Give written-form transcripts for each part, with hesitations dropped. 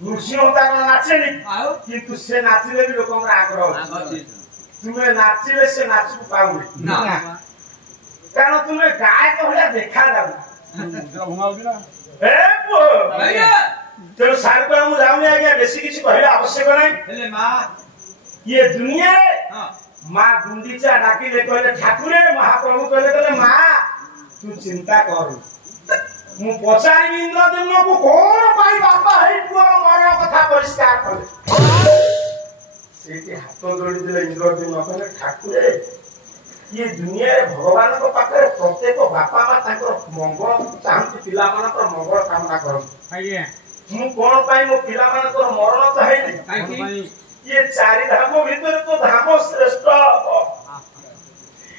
नृसिंहता नाचे किंतु से नाचिले भी लोक आग्रह तुम्हें नाचिले से नाच पाऊनी कारण तुम्हें गायक भाया देखा जाऊ तेणु सार को मुझे जाऊनी आज्ञा बेसी किसी कहले आवश्यक नहीं ये दुनिया माँ गुंडीचा डाकिले कहले ठाकुरे महाप्रभु कहले माँ तू चिंता कर मु पचारि इंद्रदेव को कोन पाई बापा है पुअर मरण कथा परिष्कार कले सेठी हाथ जोड़ी दिले इंद्रदेव कहले ठाकुरे ये दुनिया रे भगवान को पाखरे प्रत्येक बापा मां ताकर मंगल चाहନ୍ତି पिला मानकर मंगल कामना करନ୍ତି आज्ञा मु कोन पाई मो पिला मानकर मरण चाहेनी ये चारि धाम भीतर तो धाम श्रेष्ठ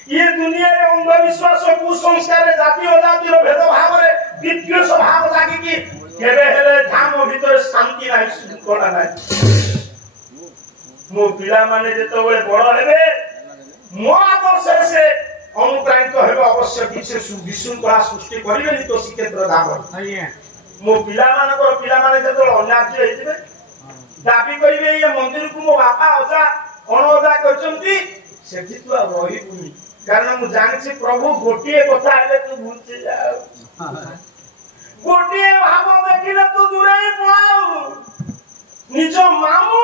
ये दुनिया रे अंधविश्वास कुसंस्कार जाति और जाति रो भेदभाव रे विद्वेष स्वभाव जागी कि केबे हेले धाम भीतर शांति नाही सुखला नाही मो पिला माने जेतो बळे बड़ हेबे मो आदर्श से अनुप्राणित हेबे अवश्य किछ विशृंखला सृष्टि करिबेनी तो श्रीक्षेत्र धाम आज्ञा मो पिला माने जेतो अनार्य हेतिबे दाबी करिबे ये मंदिर को मो बापा अजा अनजा करचंती सेठी तू रही पुनी कारण मु जानि प्रभु गोटिए कथा हेले तू भूलि जाओ गोटिए भाव देखिले तू दूरे पळाऊ निज मामू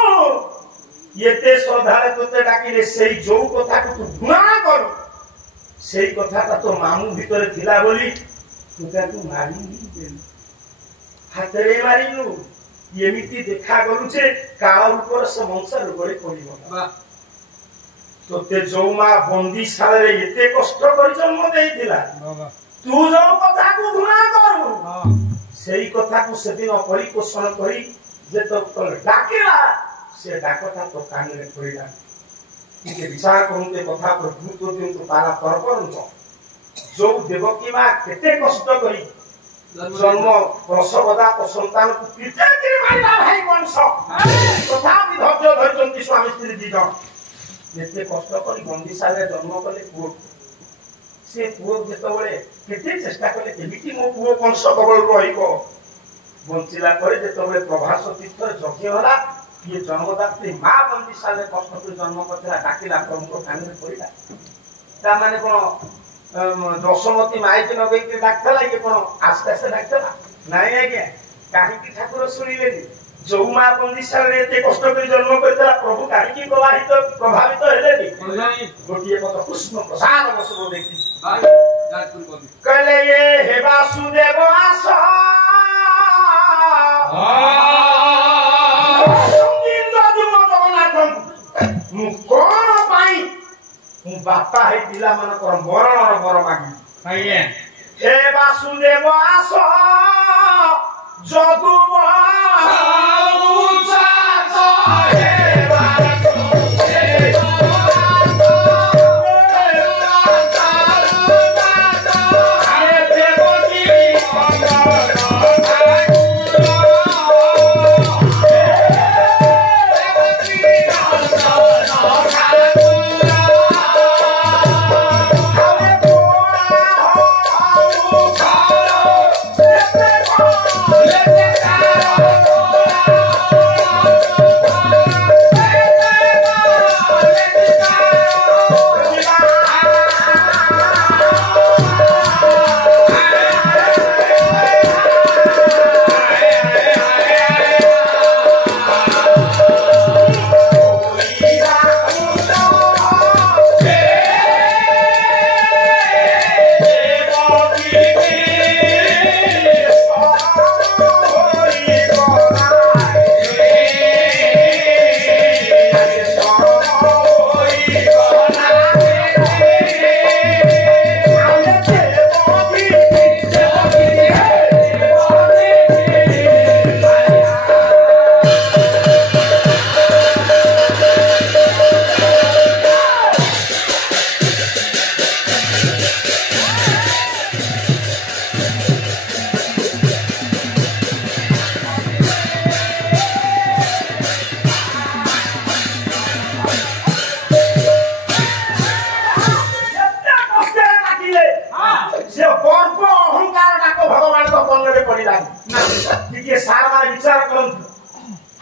येते श्रद्धारे तोते डाकिले सेई जो कथा को तू गुणा कर सेई कथा तो मामू भीतर थिला बोली तुका तू मारी हातरे मारिनु एमिति देखा गलु जे काळ ऊपर से मंसा रूपरे पडिबो तोते जो मां बंदी साल रे एते कष्ट करि जन्म देइथिला तू जो कथा को गुणा करू सेई कथा को सेदिन परिपोषण करी जे तो डाकिला से डाकता तो कान रे पड़िला कि विचार करते कथा पर गुरुत्व दियंतु तारा परपरंत जो देवकी मां केते कष्ट करी जन्म प्रसवदा तो संतान को पिता के मारिला भाई वंश कथा भी धैर्य धरचंती स्वामी स्त्री दिजन एते कष्ट करी बंदी साले जन्म कले पुओ से पुओ जेतबळे केते चेष्टा कले केमिति मो पुओ वंश बबल रहिबो बंचिला करे जेतबळे प्रभास तीर्थ जज्ञ होला ये जन्मदात्री मां बंदी साले कष्ट कर जन्म करथिला डाकिला प्रभु कान में पड़िला ता माने कोन दशमती माई के नगई के डाक्तला ये कोन आस्ते आस्ते डाक्तला नाही आज्ञा काहे की ठाकुर सुनिलेनी जो मां बंदी साले एते कष्ट कर जन्म करथिला प्रभु काहे की प्रभावित हेलेनी गोटिए पद कृष्ण प्रसाद बसबो देखि कहले ये हे वासुदेव आस मु कोन पाई मु बापा है पिला मन कर मरण बर मागी आज्ञा हे वासुदेव आस जगु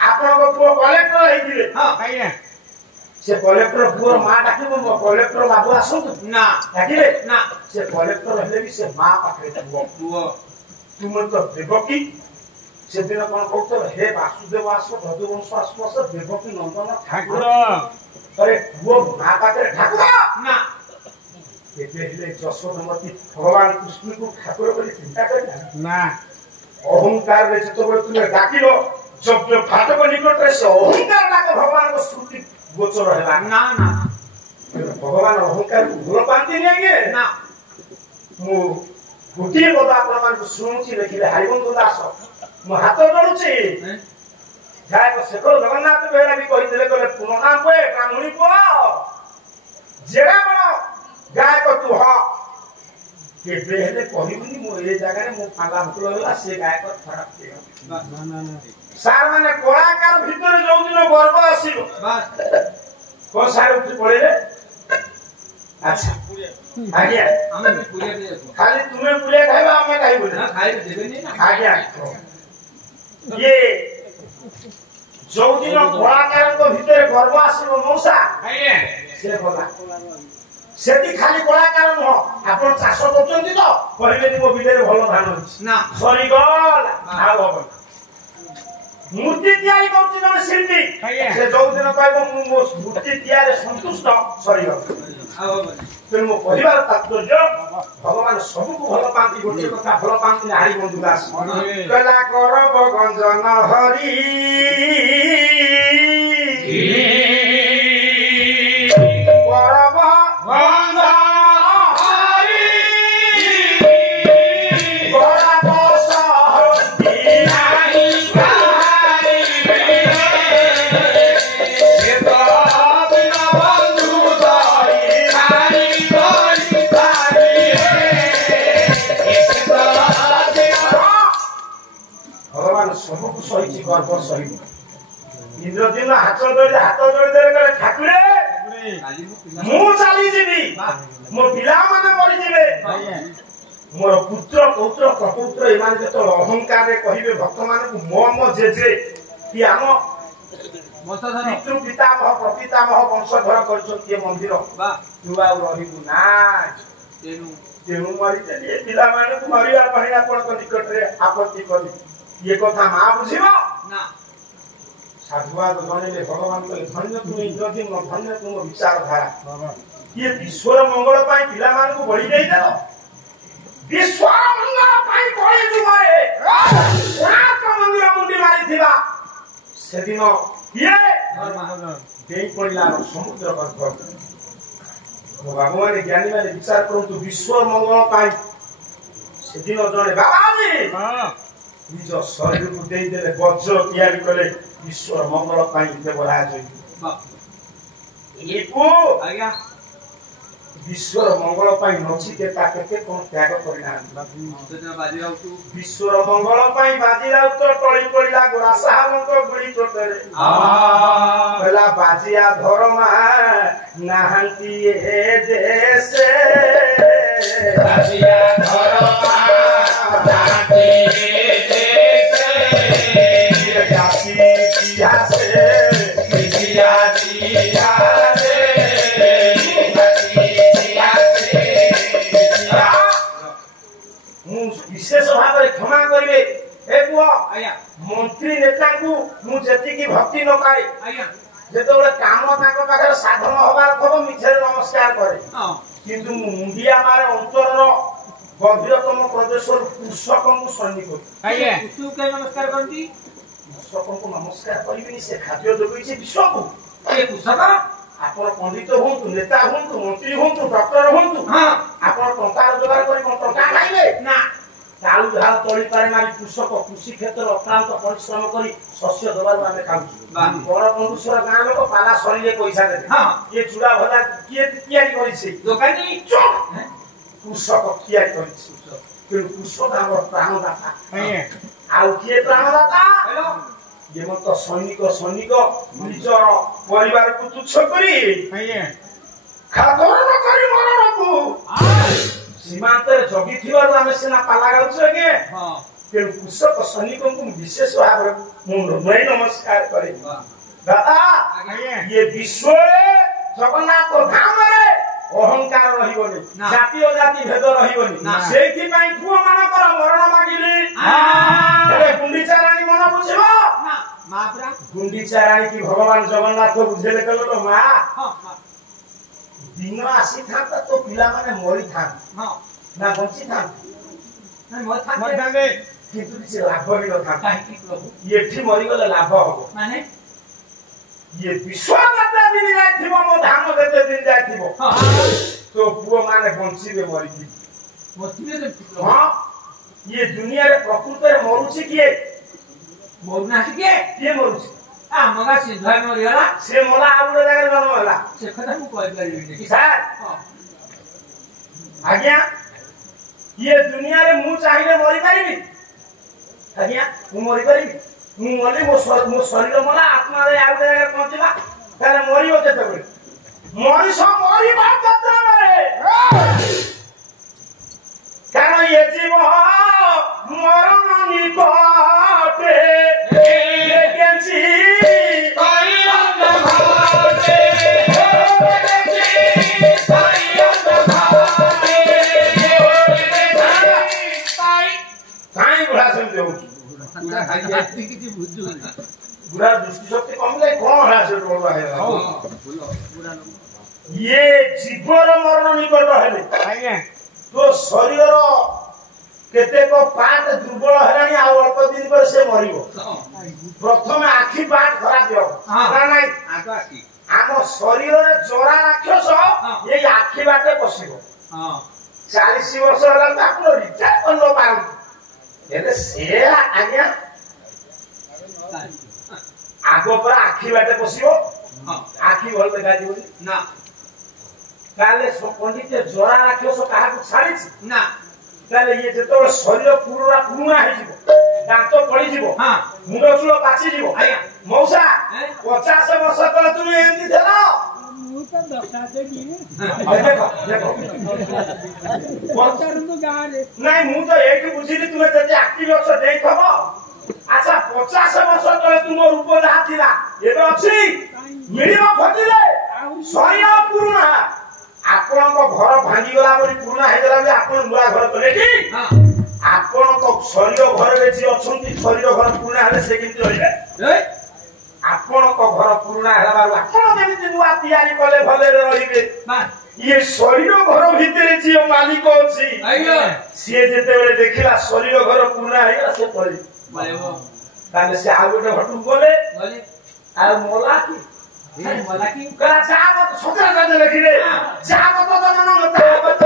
ଆପଣଙ୍କ ପୁଅ କଲେକ୍ଟର ହେଇଥିଲେ ଆଜ୍ଞା ସେ କଲେକ୍ଟର ପୁଅର ମା ଡାକିବ ମୋ କଲେକ୍ଟର ବାବୁ ଆସନ୍ତୁ ନା ଡାକିଲେ ନା ସେ କଲେକ୍ଟର ହେଲେ ବି ସେ ମା ପାଖରେ ପୁଅ ତୁମେ ତ ଦେବକୀ ସେଦିନ କଣ କହୁଥିଲ ହେ ବାସୁଦେବ ଆସ ଯଦୁବଂଶ ଆସୁ ଆସ ଦେବକୀ ନନ୍ଦନ ଠାକୁର ଆରେ ପୁଅ ମା ପାଖରେ ଠାକୁର ନା କେବେ ହେଲେ ଯଶୋଦମତୀ ଭଗବାନ କୃଷ୍ଣଙ୍କୁ ଠାକୁର ବୋଲି ଚିନ୍ତା କରିନା ନା ଅହଙ୍କାରରେ ଯେତେବେଳେ ତୁମେ ଡାକିଲ ଯଜ୍ଞ ଫାଟକ ନିକଟରେ ସେ ଅହଙ୍କାର ଡାକ ଭଗବାନଙ୍କ ସ୍ମୃତି ଗୋଚର ହେଲା ନା ନା ଭଗବାନ ଅହଙ୍କାରକୁ ଭଲ ପାଆନ୍ତିନି ଆଜ୍ଞା ନା ମୁଁ ଗୋଟିଏ କଥା ଆପଣମାନଙ୍କୁ ଶୁଣୁଛି ଦେଖିଲେ ହରିବନ୍ଧୁ ଦାସ ମୁଁ ହାତ ଯୋଡୁଛି ଗାୟକ ଶେଖର ଜଗନ୍ନାଥ ବେହେରା ବି କହିଥିଲେ କହିଲେ ପୁନନା ପୁଏ ବ୍ରାହ୍ମଣୀ ପୁଅ ଯେଡା ବଡ ଗାୟକ ତୁ ହ କେବେ ହେଲେ କହିବୁନି ମୁଁ ଏ ଜାଗାରେ ମୋ ପାଲା ଭୁଲ ହେଲା ସେ ଗାୟକ ଖରାପ ସାର୍ ମାନେ କଳାକାର ଭିତରେ ଯୋଉଦିନ ଗର୍ବ ଆସିବ କଣ ସାର୍ ଉଠି ପଳେଇଲେ ଆଚ୍ଛା ଆଜ୍ଞା ଖାଲି ତୁମେ ପୁରିଆ ଖାଇବା ଆମେ ଖାଇବୁନି ଆଜ୍ଞା ଇଏ ଯୋଉଦିନ କଳାକାରଙ୍କ ଭିତରେ ଗର୍ବ ଆସିବ ମଉସା ସେ ଗଲା ସେଠି ଖାଲି କଳାକାର ନୁହଁ ଆପଣ ଚାଷ କରୁଛନ୍ତି ତ କହିବେନି ମୋ ବିଲରେ ଭଲ ଧାନ ଅଛି ସରିଗଲା ଆଉ ହବନି ମୂର୍ତ୍ତି ତିଆରି କରୁଛି ଜଣେ ଶିଳ୍ପୀ ସେ ଯୋଉଦିନ କହିବ ମୁଁ ମୋ ମୂର୍ତ୍ତି ତିଆରି ସନ୍ତୁଷ୍ଟ ସରିଗଲା ତେଣୁ ମୋ କହିବାର ତାତ୍ପର୍ଯ୍ୟ ଭଗବାନ ସବୁକୁ ଭଲ ପାଆନ୍ତି ଗୋଟିଏ କଥା ଭଲ ପାଆନ୍ତିନି ହରିବନ୍ଧୁ ଦାସ କହିଲା କରବ ଗଞ୍ଜନ ହରି କରବ ସବୁକୁ ସହିଛି ଗର୍ବ ସହିବ ଇନ୍ଦ୍ରଦିନ ହାତ ଯୋଡ଼ି ଦେଲେ ଠାକୁରେ ମୁଁ ଚାଲିଯିବି ମୋ ପିଲାମାନେ ମରିଯିବେ ମୋର ପୁତ୍ର ପୌତ୍ର ପ୍ରପୁତ୍ର ଏମାନେ ଯେତେବେଳେ ଅହଙ୍କାରରେ କହିବେ ଭକ୍ତମାନଙ୍କୁ ମୋ ଜେଜେ କି ଆମ ପିତୃ ପିତାମହ ପ୍ରପିତାମହ ବଂଶଧର କରିଛନ୍ତି ଏ ମନ୍ଦିର ତୁ ଆଉ ରହିବୁ ନା ତେଣୁ ମରିଦେଲି ଏ ପିଲାମାନଙ୍କୁ ମରିବା ପାଇଁ ଆପଣଙ୍କ ନିକଟରେ ଆପତ୍ତି କଲି ये कथा मां बुझिबो ना साधुवाद जणेले भगवान कहले धन्य तुम इंद्रजी न धन्य तुम विचार धारा ये विश्वर मंगल पाई पिला मान को बळी देई देलो विश्वर मंगल पाई बळी जुमाए रात मंदिर मुंडी मारी थिबा से दिन ये देई पड़िला समुद्र गर्भ भगवान ज्ञानी माने विचार करंतु विश्वर मंगल पाई से दिन जणे बाबाजी निज शरीर को दे देले वज्र तैयारी करे ईश्वर मंगल पाई देवराज इको आज्ञा ईश्वर मंगल पाई नचिकेता केते कोन त्याग करिना ईश्वर मंगल पाई बाजीराव तो टळी पड़िला गोरा साहबक गुड़ी चोटरे बेला बाजिया धर्मा नाहंती ए देशे बाजिया धर्मा नाहंती विशेष भाव क्षमा करेंगे मंत्री नेता को मुझे भक्ति न पाए जो काम साधन हबार थब मिछे नमस्कार करे किंतु मुंडिया मारे अंतर गभीरतम प्रदेश कृषक सैनिक नमस्कार करती कृषक को नमस्कार करें से खाद्य जोगी विश्व को कृषक आपण पंडित हूँ नेता हूँ मंत्री हूँ डॉक्टर हूँ आप टंका रोजगार कर खाइबे ना चालू झाल तली पारे मारी कृषक कृषि क्षेत्र अक्लांत परिश्रम कर शस्य दबार आम खाऊ बड़ बंधुश्वर गाँ लोक पाला सरी पैसा दे ये चूड़ा भजा किए दोकानी कृषक या कृषक आम प्राणदाता आउ किए प्राणदाता ये मत सैनिक सैनिक निजर परिवार को तुच्छ करी खादर करी मरण को सीमांत जगी थिबार आमे सेना पाला गाउछ आगे तेणु कृषक सैनिक को विशेष भाव में नमस्कार करे दादा ये विश्व जगन्नाथ धाम रे अहंकार रहिबनी जाति जाति भेद रहिबनी सेति पई पुओ मानकर मरण मागिले अरे गुंडीचा रानी मन बुझिबो मां पुरा गुंडीचा रानी की भगवान जगन्नाथ बुझेले कलो मां दिन आसी था तो पिला माने मरि था ना बंची था नहीं मरि थांगे किंतु से लाभ भी न था काहे प्रभु ये ठी मरि गले लाभ हो माने ये विश्वमाता दिन जाय थिबो मो धाम देते दिन जाय थिबो तो पुओ माने बंची बे मरि थी मरि दे हां ये दुनिया रे प्रकृति रे मरुछि किए मरुना के मरुछि आ मगा सिद्धाय मरियाला से मोला आउडे जागे जन्म होला से कथा को कहि परिबे कि सर आज्ञा ये दुनिया रे मु चाहिए मरि परिबी आज्ञा मु मरि परिबी मु मले मो शरीर मला आत्मा रे आउडे जागे पहुंचला ताले मरियो केते बळे मरि स मरि बात जत्रा रे कारण ये जीव मरण निकटे केंची बुरा दृष्टि शक्ति कम ले कौन है से टोलवा है ये जीवर मरण निकट हेले तो शरीर केते को पाट दुर्बल हेलानी आ अल्प दिन पर से मरिबो प्रथम आखि पाट खराब हो ना नहीं आगो आखि आम शरीर रे जोरा राक्षस ये आखि बाटे पसिबो 40 वर्ष होला त आपन रिटायर करलो पारु हेले से आज्ञा आगो पर आखि बाटे पसिबो आखि भल देखा दिबो ना काले पंडित जोरा राक्षस काहा को छाड़ी ना काले ये जेतो शरीर पुरुना हे जिवो दांत पड़ी जिवो हां मुंड चूल पाची जिवो आया मौसा 50 वर्ष तले तुम एंती देला मु तो दशा देबी देखो देखो पचारंदो गां रे नहीं मु तो एठी बुझिली तुमे जति एक्टिव अछ देई थबो अच्छा 50 वर्ष तले तुम रूप जातिला एबे अछि मिलिबो खोजिले शरीर पुरुना आपण को घर भांगी गला बली पुरुना हे गला जे आपण नुआ घर कले की आपण को शरीर घर रे जी अछंती शरीर घर पुरुना हेले से किंतु रहिबे आपण को घर पुरुना हेला बाबू आपण जेमिति नुआ तयारी कले भले रे रहिबे ये शरीर घर भितरे जी मालिक अछि आइयो से जेते बेले देखिला शरीर घर पुरुना हे गला से पळी बोलेबो ताले से आगोटे हटु बोले बोले आ मोला की मला की करा जाबत सतरा जाने लखिले जाबत जनन ताबत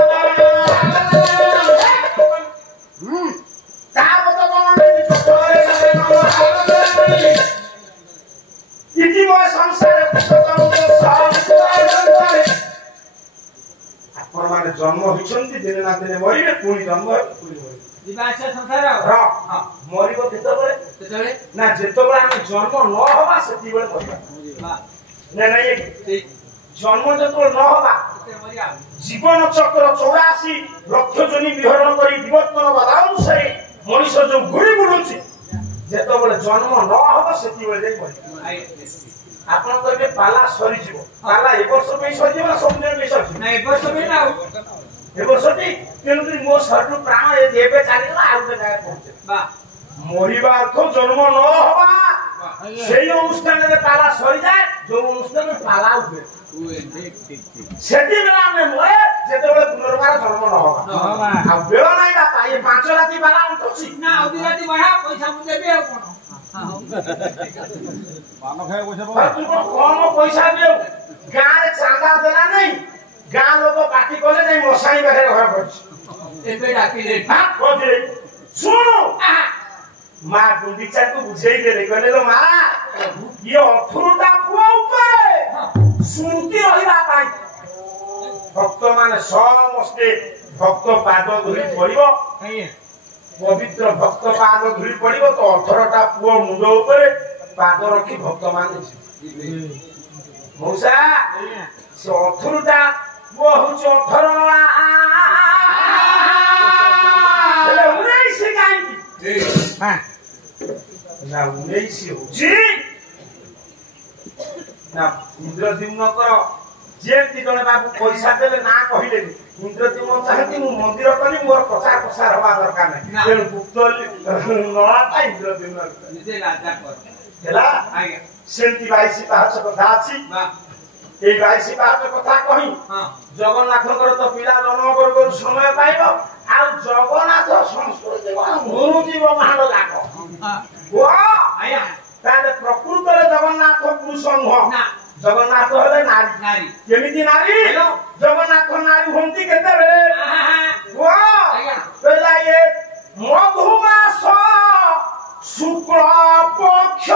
ताबत जनन इति मो संसार आपण माने जन्म हिचंती दिने ना दिने मरिबे पुनी जन्म पुनी मरि दिवासा संसार हां मरिबो केतबेले ना जेतबेले हम जन्म न होबा सेति बेले मरिबा ना नहीं जन्म जतो न होबा जीवन चक्र 84 लक्ष जनी विहरण करी विवर्तन बाधानुसार मनुष्य जो घुरी बुलुची जेतो बेले जन्म न होबा सेति बेले मरि आपण कहबे पाला सरी जीव पाला एक वर्ष पे सरी जीव ना सब दिन पे सरी ना एक वर्ष पे ना एक वर्ष टी तेनु मो शरीर प्राण एबे चालीला आउटे जाय पहुंचे बा मरिबा अर्थ जन्म न होबा সেই অনুষ্ঠানে পালা সরি যায় যে অনুষ্ঠানে পালা উঠে সেটি বেলা আমি মরে যেতেবেলে পুনর্বার জন্ম ন হবা আর বেলা নাই বাপা এই 5 রাতি পালা উঠছি না অদি রাতি বহা পয়সা মু দেবে আর কোন পান খায় পয়সা পাবো তুই কোন পয়সা দেও গাঁরে চাঁদা দেলা নাই গাঁ লোক পার্টি করে নাই মশাই বাহিরে ঘর পড়ছে এবে ডাকিলে হ্যাঁ বলে শুনো মা গুন্ডিচা को বুঝাই দে কইলে লো মা ये অথরটা পুয়া উপরে শুনতি রহিবা পাই ভক্ত মানে সমস্তে ভক্ত পাদ ধরি পড়িব পবিত্র ভক্ত পাদ ধরি পড়িব তো অথরটা পুয়া মুন্ড উপরে পাদ রখি ভক্ত মানে মৌসা সে অথরটা পুয়া হচ্ছে অথর हां ना 19 होची ना इंद्रद्युम्न कर जेमती जने बाबू पैसा देले ना कहिले इंद्रद्युम्न चाहती मु मंदिर कली मोर प्रचार प्रसार हवा दरकार नै तेन गुप्त नळा पा इंद्रद्युम्न निजे राजा कर हेला आज्ञा सेंती 22 पाहच कथा अछि वाह ए 22 पाहच कथा कहि हां जगन्नाथଙ୍କର ତ ପିଲା ଜନ୍ମ କରୁ ସମୟ ପାଇବ ଆଉ ଜଗନ୍ନାଥ ସଂସ୍କୃତି ଗୁରୁଜୀବ ମହାନ ଲାଗ आया ତାହେଲେ ପ୍ରକୃତରେ ଜଗନ୍ନାଥ ପୁରୁଷ ନୁହଁ ना ଜଗନ୍ନାଥ ହେଲେ ନାରୀ नारी କେମିତି ନାରୀ हेलो ଜଗନ୍ନାଥ ନାରୀ ହୁଅନ୍ତି କେତେବେଳେ आया କହିଲା ଏ ମଧୁମାସ ଶୁକ୍ଳ ପକ୍ଷ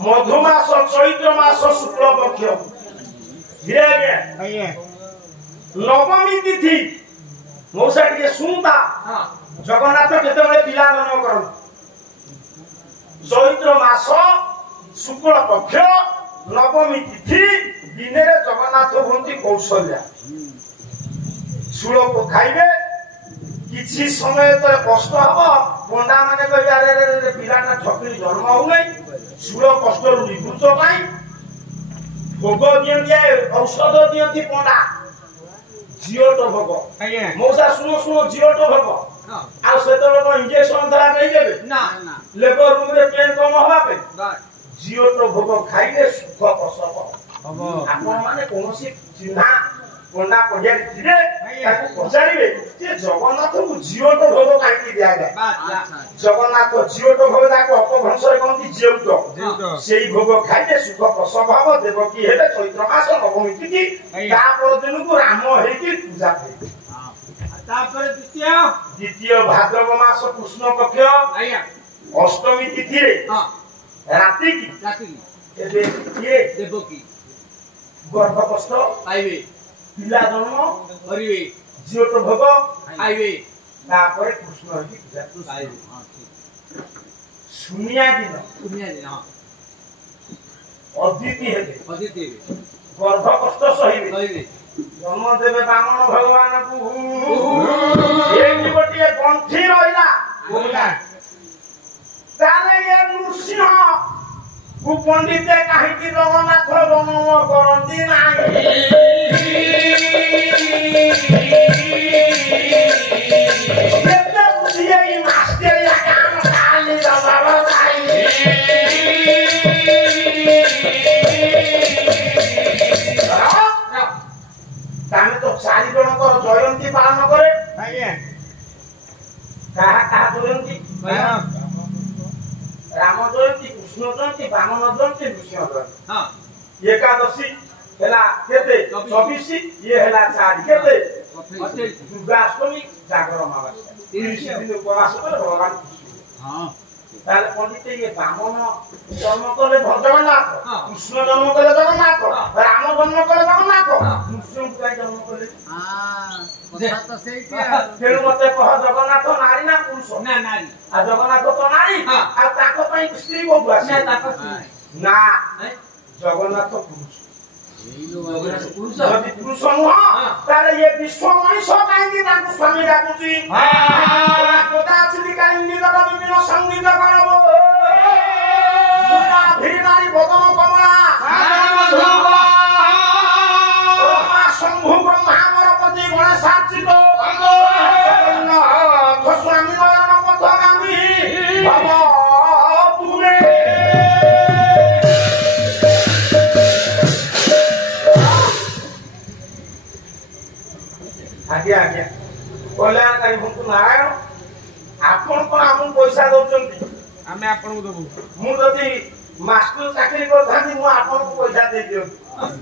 मधुमास चैत्र मास शुक्ल पक्ष नवमी तिथि मौसा टे सुनता हां जगन्नाथ केतेबेले पिला जन्म करन चैत्र मास शुक्ल पक्ष नवमी तिथि दिने जगन्नाथ हुंती कौशल्या सुलो खाइबे किछि समय तो कष्ट हबो पंडा माने कहबे अरे पिलाटा ठकली जन्म हो नै सुलो कष्ट निवृत्त पाई भोग दियंती औषध दियंती पंडा जियोटो भोग आया मौसा सुनो सुनो जियोटो भोग हां आ सेतबे को इंजेक्शन धरा नै देबे ना ना लेबर रूम रे पेन कम हवा पे बस जियोटो भोग खाइले सुख प्रसव हबो आपण माने कोनोसी चिन्हा पंडा पडियारी थिबे ताको पचारिबे जे जगन्नाथ को जियोटो भोग काई दिया गया बस जगन्नाथ जियोटो भोग ताको अपभ्रंशरे कोनती जियोटो सेई भोग खाइले सुख प्रसव हबो देवकी हेले चैत्र मास नवमी तिथि ता पर दिन को राम हेकी पूजा पे तापर द्वितीय भाद्रव मास कृष्ण पक्ष आया अष्टमी तिथि रे हां राति की राती एबे ये देवकी गर्भकष्ट आइबे पिला जन्म करिवे जियोटो भोग आइबे तापर कृष्ण हेकी पूजा आइबे हां ठीक सुनिया दिन दुनिया दे हां अदिति हेले पॉजिटिव गर्भकष्ट सहिबे करिवे जन्म देवे ब्राह्मण भगवान को एक गोटे गंठी रहिला बोला ताले ये नृसिंह को पंडित काहे कि जगन्नाथ जन्म करंती नाही केते बुझिए ई मास्टर या काम खाली दबाव नाही तामे तो चारि जनकर जयंती पालन करे आया काहा काहा जयंती हां राम जयंती कृष्ण जयंती वामन जयंती नृसिंह जयंती हां एकादशी हेला केते 24 ये हेला 4 केते दुर्गाष्टमी जागर अमावास्या 30 दिन उपवास करे भगवान हां ताले पंडित ये वामन जन्म करे जगन्नाथ हाँ। कृष्ण जन्म करे जगन्नाथ हाँ। राम जन्म करे जगन्नाथ हाँ। नृसिंह का जन्म करे कथा तो सही किया तेणु मते कह जगन्नाथ नारी ना पुरुष ना नारी आ जगन्नाथ तो नारी हाँ। आ ताको पई स्त्री बहु आसी ना ताको ना है जगन्नाथ पुरुष जगन्नाथ पुरुष जदि पुरुष नुह तारे ये विश्व मनीष काहेकि ताको स्वामी डाकुची कोदा छिली काई निरब विभिन्न संगीत गानबो मुना भिनारी बदन कमला रमा शंभु ब्रह्मावरपति गणेशार्चित जगन्नाथ स्वामी नयन पथगामी भव तुमे आज्ञा आज्ञा कल्याणकारी भक्तु नारायण आपण कोन हमु पैसा दउचंती आमे आपन को देबो मु जदि मास्टर चाकरी करथांती मु आपण को पैसा दे दियो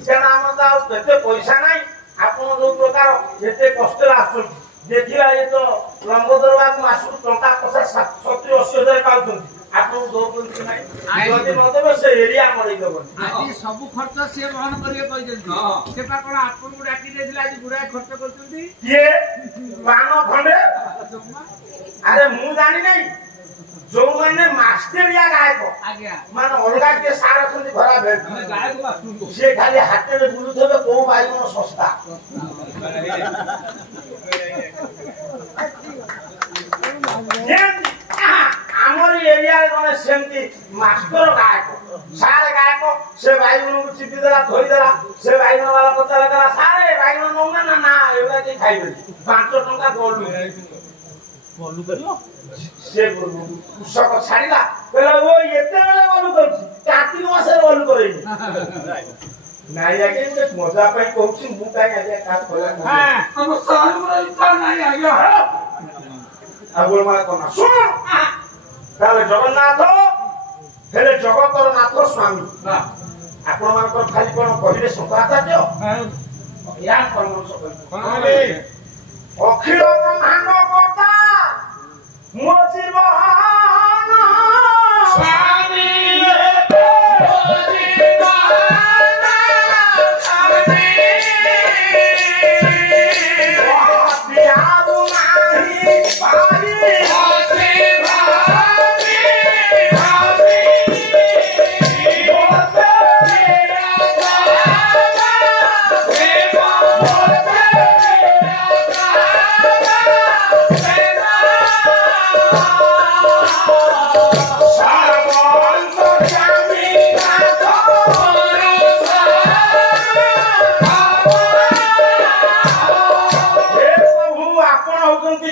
केना हम ता केते पैसा नाही आपण जो प्रकार जेते कष्ट आसुची देखिला ये तो लंबोदरवा मासु टंका 50 70 80 हजार पाउଛନ୍ତି आपन दोउଛନ୍ତି नाही যদি নদেবে সে এরিয়া মরেই দেব ଆଜି ସବୁ ଖର୍ଚ୍ଚ ସିଏ ବହନ କରିବେ କହିଛନ୍ତି ସେଟା କଣ ଆପଣଙ୍କୁ ଡାକି ଦେଇଥିଲା ଆଜି ଗୁଡାଏ ଖର୍ଚ୍ଚ କରୁଛନ୍ତି କିଏ ପାନ ଖଣ୍ଡେ ଆରେ ମୁଁ ଜାଣି ନାହିଁ जो मैंने मास्टरिया गायक ଆଜ୍ଞା मान अलगा के सार अछंती खराब है ଗାୟକ ବାସୁଛନ୍ତି से खाली हाथ में बुलुथबे को बाइगन सस्ता हमर एरिया रे सेमती मास्टर गायक सारे गायक से बाइगन को चिपी देला धोई देला से बाइगन वाला पचा लगा सारे बाइगन नौना ना ना एबा के खाइबे 500 टका गोलू करियो से कृषक छाड़िला कहला वो एते बेले बोलू करछि कार्तिक मास रे बोलू करै नाही आगे एक मजा पई कहछि मु काई आगे का खोला हां हम सहर रे इच्छा नाही आगे आगोल माला कोना सुन ताले जगन्नाथ हेले जगतर नाथ स्वामी ना आपण मानकर खाली कोन कहिले शंकराचार्य या परमहंस कहि अखिल ब्रह्मांड कर्ता मो जीवन स्वामी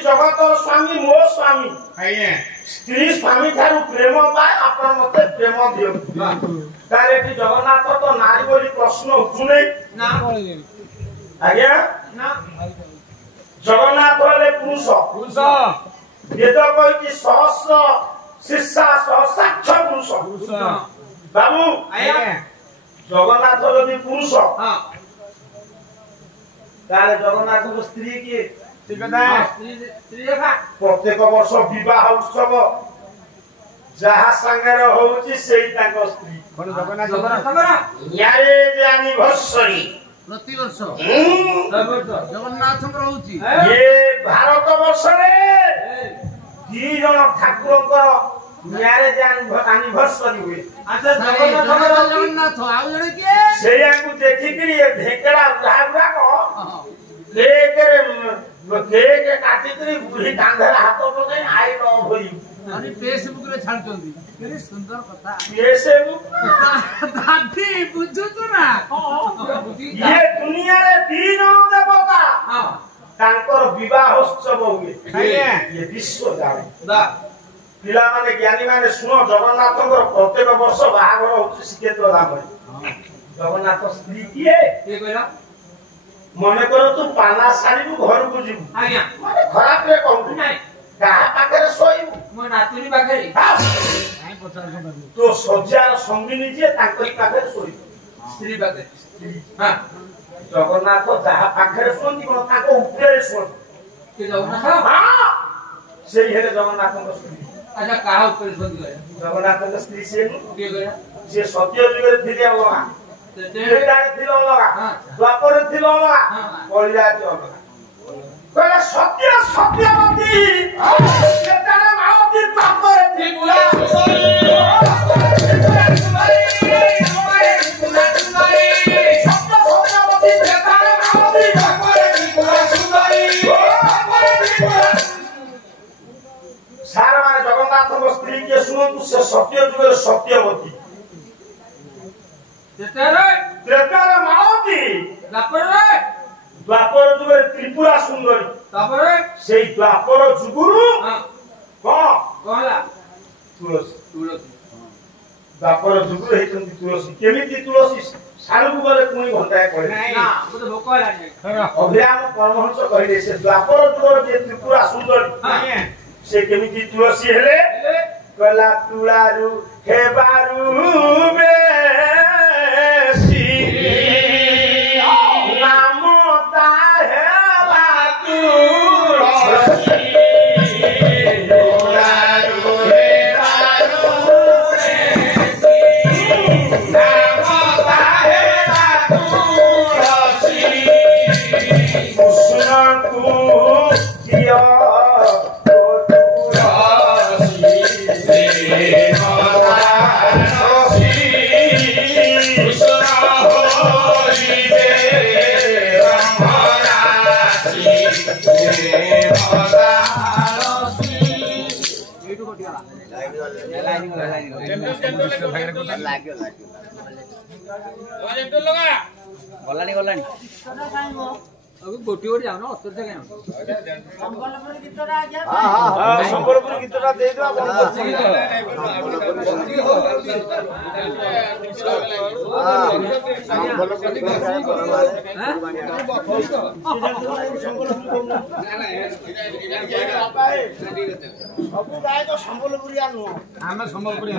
जगतर स्वामी मो स्वामी स्त्री स्वामी ठारू प्रेम पाए आपण मते प्रेम दियो तारे कि जगन्नाथ तो नारी बोली प्रश्न उठुने ना आज्ञा ना जगन्नाथ वाले पुरुष वेद कहि कि सहस्र शिष्या सहस्राक्ष पुरुष बाबू आज्ञा जगन्नाथ यदि पुरुष हां तारे जगन्नाथ को स्त्री की प्रत्येक वर्ष विवाह उत्सव जहा संगे होउची सेही ताको स्त्री मैरेज एनिवर्सरी प्रति वर्ष जगन्नाथ रहउची ये भारत वर्ष रे दी जण ठाकुरकर मैरेज एनिवर्सरी हुए अच्छा जगन्नाथ आउ जणे के सेया को देखि कि ये ढेकड़ा उड़ा को लेकर केक काटी करी बुढ़ी कांधरा हाथ पके आई न होई अनि फेसबुक रे छाडचंदी केरी सुंदर कथा फेसबुक दादी बुझु तो ना ये दुनिया रे तीन देवता हां तांकर विवाह उत्सव हुए ये विश्व जाने दा पिला माने ज्ञानी माने सुनो जगन्नाथଙ୍କର प्रत्येक वर्ष बाहागर होछि सिकेन्द्र धाम रे जगन्नाथ स्त्री किए के कहला मने करो तू पाना साड़ी घर को जीव आज्ञा माने खराब रे कहू नाही काहा पाखरे सोइबू मो नातुनी पाखरे नाही पचार तो सज्जार संगिनी जे तांकरी पाखरे सोइबू स्त्री पाखरे हां जगन्नाथ जहा पाखरे सोंती कोन ताको उपरे सोन के जगन्नाथ हां सेही हेले जगन्नाथଙ୍କ स्त्री अच्छा काहा उपरे सोंती गया जगन्नाथଙ୍କ स्त्री से के गया से सत्य जुगरे थिले लगा तेरे थिलो लगा द्वापर थिलो लगा कलिया लगा कहला सत्य सत्यवती सेतारे मावती द्वापर थिबुला सारा माने जगन्नाथଙ୍କ स्त्री के सुनतु से सत्य जुगरे सत्यवती त्रेतारे मावती द्वापर जुगे त्रिपुरा सुंदरी तापरे सेई द्वापर जुगुरु कहला तुलसी द्वापर जुगुरु हेतंती तुलसी केमिति तुलसी सालुकु गले पुणी घंटाए पड़े ना मते भोक लागे अभिराम परमहंस कहिले से द्वापर जुगर जे त्रिपुरा सुंदरी से केमिति तुलसी हेले कहला तुलारु हेबारु बे नाम ता हेला तू ଗଲାଣି ଗଲାଣି ଗୋଟି ଗୋଟି ଯାଉନ ଅତର କାଇଁ ସମ୍ବଲପୁରୀ ଗୀତଟା ଦେଇଦବା ସବୁ ଗାୟକ ସମ୍ବଲପୁରୀ ନୁହଁ ଆମେ ସମ୍ବଲପୁରୀ